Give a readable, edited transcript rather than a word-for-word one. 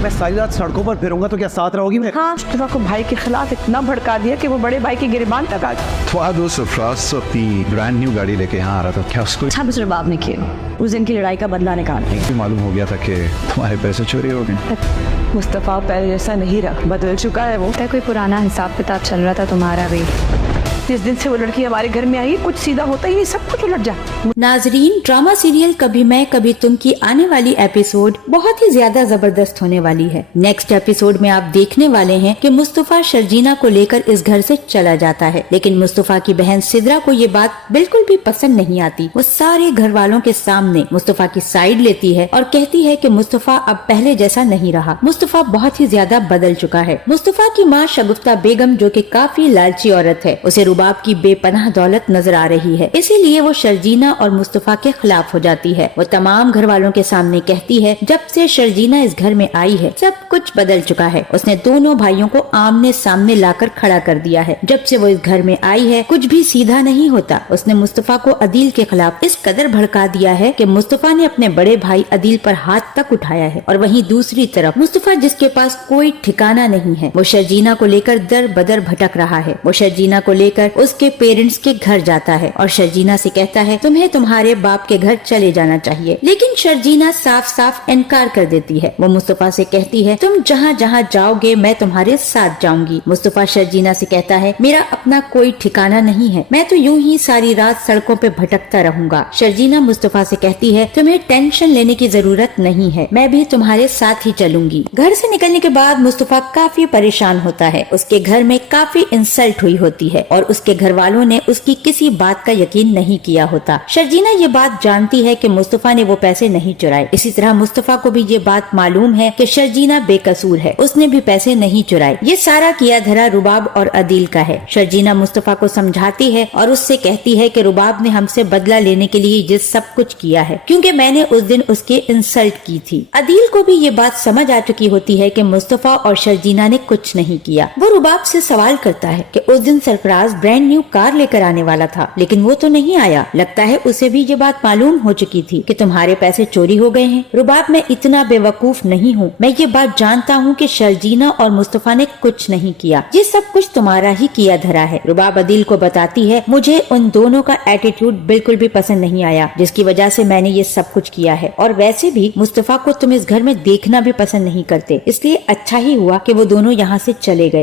मैं सारी रात सड़कों पर फिरूंगा तो क्या साथ रहोगी? हाँ, मुस्तफा को भाई के खिलाफ इतना भड़का दिया कि वो बड़े भाई की गिरबान लगा दी। फवाद वो सरफराज अपनी ब्रांड न्यू गाड़ी लेके यहाँ आ रहा था, क्या उसको अच्छा मिस्टर बाब ने किया, उस दिन की लड़ाई का बदला निकालने भी मालूम हो गया था कि तुम्हारे पैसे चोरी हो गए? मुस्तफा पहले जैसा नहीं रहा, बदल चुका है वो। कोई पुराना हिसाब किताब चल रहा था तुम्हारा भी। जिस दिन से वो लड़की हमारे घर में आई, कुछ सीधा होता ही नहीं, सब कुछ उलट जा। नाजरीन, ड्रामा सीरियल कभी मैं कभी तुम की आने वाली एपिसोड बहुत ही ज्यादा जबरदस्त होने वाली है। नेक्स्ट एपिसोड में आप देखने वाले हैं कि मुस्तफा शर्जीना को लेकर इस घर से चला जाता है, लेकिन मुस्तफा की बहन सिद्रा को ये बात बिल्कुल भी पसंद नहीं आती। वो सारे घर वालों के सामने मुस्तफा की साइड लेती है और कहती है कि मुस्तफा अब पहले जैसा नहीं रहा, मुस्तफा बहुत ही ज्यादा बदल चुका है। मुस्तफा की माँ शगुफ्ता बेगम, जो कि काफी लालची औरत है, उसे रुबाब की बेपनाह दौलत नजर आ रही है, इसीलिए वो शर्जीना और मुस्तफा के खिलाफ हो जाती है। वो तमाम घर वालों के सामने कहती है जब से शर्जीना इस घर में आई है सब कुछ बदल चुका है। उसने दोनों भाइयों को आमने सामने लाकर खड़ा कर दिया है। जब से वो इस घर में आई है कुछ भी सीधा नहीं होता। उसने मुस्तफा को अदील के खिलाफ इस कदर भड़का दिया है कि मुस्तफा ने अपने बड़े भाई अदील पर हाथ तक उठाया है। और वहीं दूसरी तरफ मुस्तफा, जिसके पास कोई ठिकाना नहीं है, वो शर्जीना को लेकर दर बदर भटक रहा है। वो शर्जीना को लेकर उसके पेरेंट्स के घर जाता है और शर्जीना से कहता है तुम्हें तुम्हारे बाप के घर चले जाना चाहिए, लेकिन शर्जीना साफ साफ इनकार कर देती है। वो मुस्तफा से कहती है तुम जहाँ जहाँ जाओगे मैं तुम्हारे साथ जाऊंगी। मुस्तफा शर्जीना से कहता है मेरा अपना कोई ठिकाना नहीं है, मैं तो यूं ही सारी रात सड़कों पे भटकता रहूंगा। शर्जीना मुस्तफा से कहती है तुम्हें टेंशन लेने की जरूरत नहीं है, मैं भी तुम्हारे साथ ही चलूंगी। घर से निकलने के बाद मुस्तफा काफी परेशान होता है। उसके घर में काफी इंसल्ट हुई होती है और उसके घर वालों ने उसकी किसी बात का यकीन नहीं किया होता। शर्जीना ये बात जानती है कि मुस्तफा ने वो पैसे नहीं चुराए। इसी तरह मुस्तफा को भी ये बात मालूम है कि शर्जीना बेकसूर है, उसने भी पैसे नहीं चुराए। ये सारा किया धरा रुबाब और अदील का है। शर्जीना मुस्तफा को समझाती है और उससे कहती है कि रुबाब ने हमसे बदला लेने के लिए ये सब कुछ किया है, क्योंकि मैंने उस दिन उसके इंसल्ट की थी। अदील को भी ये बात समझ आ चुकी होती है कि मुस्तफा और शर्जीना ने कुछ नहीं किया। वो रुबाब से सवाल करता है कि उस दिन सरफराज ब्रांड न्यू कार लेकर आने वाला था, लेकिन वो तो नहीं आया। लगता है उसे भी ये बात मालूम हो चुकी थी कि तुम्हारे पैसे चोरी हो गए हैं। रुबाब, मैं इतना बेवकूफ नहीं हूँ, मैं ये बात जानता हूँ कि शर्जीना और मुस्तफा ने कुछ नहीं किया, ये सब कुछ तुम्हारा ही किया धरा है। रुबाब अदील को बताती है मुझे उन दोनों का एटीट्यूड बिल्कुल भी पसंद नहीं आया, जिसकी वजह से मैंने ये सब कुछ किया है। और वैसे भी मुस्तफा को तुम इस घर में देखना भी पसंद नहीं करते, इसलिए अच्छा ही हुआ कि वो दोनों यहाँ से चले गए।